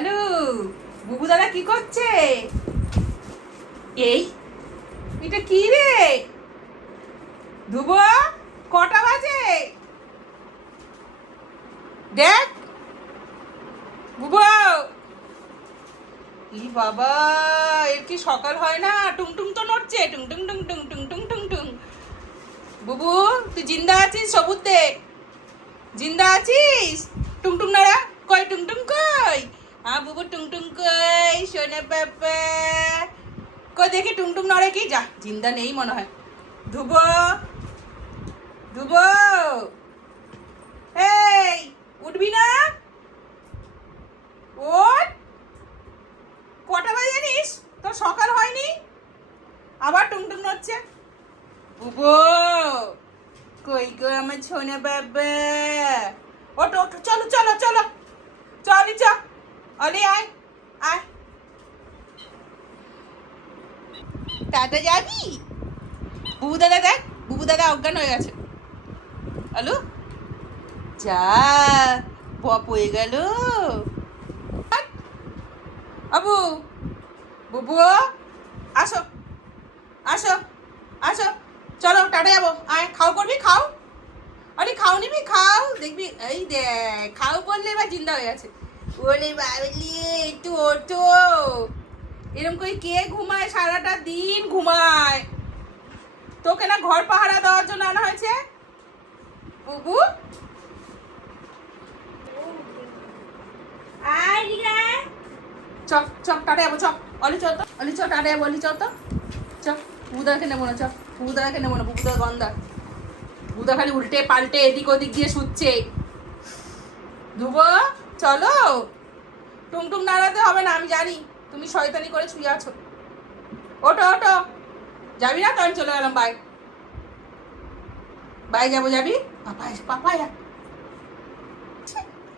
Hello, বুবু দাদা কি করছে? এই এটা কি রে? ধুবো, কটা বাজে? দেখ বুবু। ই বাবা, এর কি সকাল হয় না? টুংটুং তো নড়ছে, টুং টুং টুং টুং টুং টুং টুং টুং। বুবু, তুই জিন্দা আছিস? সবুজ দে, জিন্দা আছিস? টুংটুং নাড়া, কই টুংটুং কই? হ্যাঁ বুবু, টুংটুং কই? সোনা বাবা কই দেখি, টুংটুং নড়ে কি? যা, জিন্দা নেই মনে হয়। ধুবো, ধুবো, এই উঠবি না? ওঠ, কটা বাজে জানিস? তোর সকাল হয়নি, আবার টুংটুং নড়ছে। বুবু, কই গো আমার সোনা বাবা? ওঠো ওঠো, চলো চলো চলো, চলি চ, অলি আয় আয়। টাটা যাবি? বুবু দাদা দেখ, বুবু দাদা অজ্ঞান হয়ে গেছে। আলু যা, বপ হয়ে গেল। আবু, বুবু আসো, আসো, আসো, চলো টাটা যাবো। আয়, খাও করবি? খাও। আরে খাও নিবি? খাও, দেখবি এই দেখ, খাও বললে এবার জিন্দা হয়ে গেছে। ওরে বাবলি, একটু ওঠো। এরকম করে কে ঘুমায়? সারাটা দিন ঘুমায়। তোকে না ঘর পাহারা দেওয়ার জন্য আনা হয়েছে? বুবু চ, চ টাটা যাবো, চ। অলি চ তো, অলি চ, টাটা যাবো, অলি চ তো, চ। বুদাকে নেবো না, চ। বুদাকে নেবো না, বুদা গন্ধা। বুদা খালি উল্টে পাল্টে এদিক ওদিক দিয়ে শুচ্ছে। ধুবো, চলো। টুংটুং নাড়াতে হবে না, আমি জানি তুমি শয়তানি করে শুয়ে আছো। ওটো ওটো, যাবি না তো? আমি চলে গেলাম, বাই বাই। যাবো, যাবি? পাপা পাপা,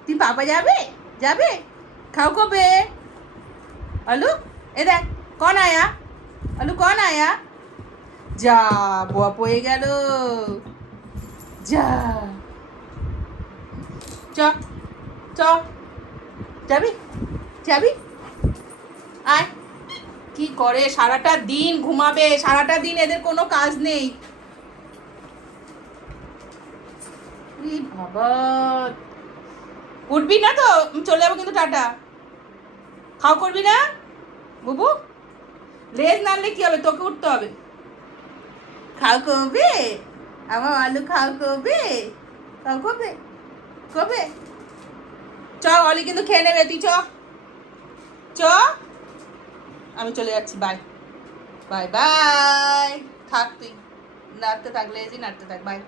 তুই পাপা যাবে? যাবে? খাও কবে? अलू এ দেখ, কন আয়া? अलू কন আয়া? যা, বপ হয়ে গেল। যা, চ চ, যাবি? যাবি? আয়। কি করে সারাটা দিন ঘুমাবে, সারাটা দিন এদের কোনো কাজ নেই। ই বাবা, উঠবি না তো? চলে যাবো কিন্তু, টাটা। খাও করবি না বুবু? লেজ নাড়লে কি হবে? তোকে উঠতে হবে। খাও কবে আমার আলু? খাও কবে? খাও কবে? কবে? চ, অলি কিন্তু খেয়ে নেবে, তুই চ, চ। আমি চলে যাচ্ছি, বাই বাই বাই। থাক তুই, নাড়তে থাকলে নাড়তে থাক, বাই।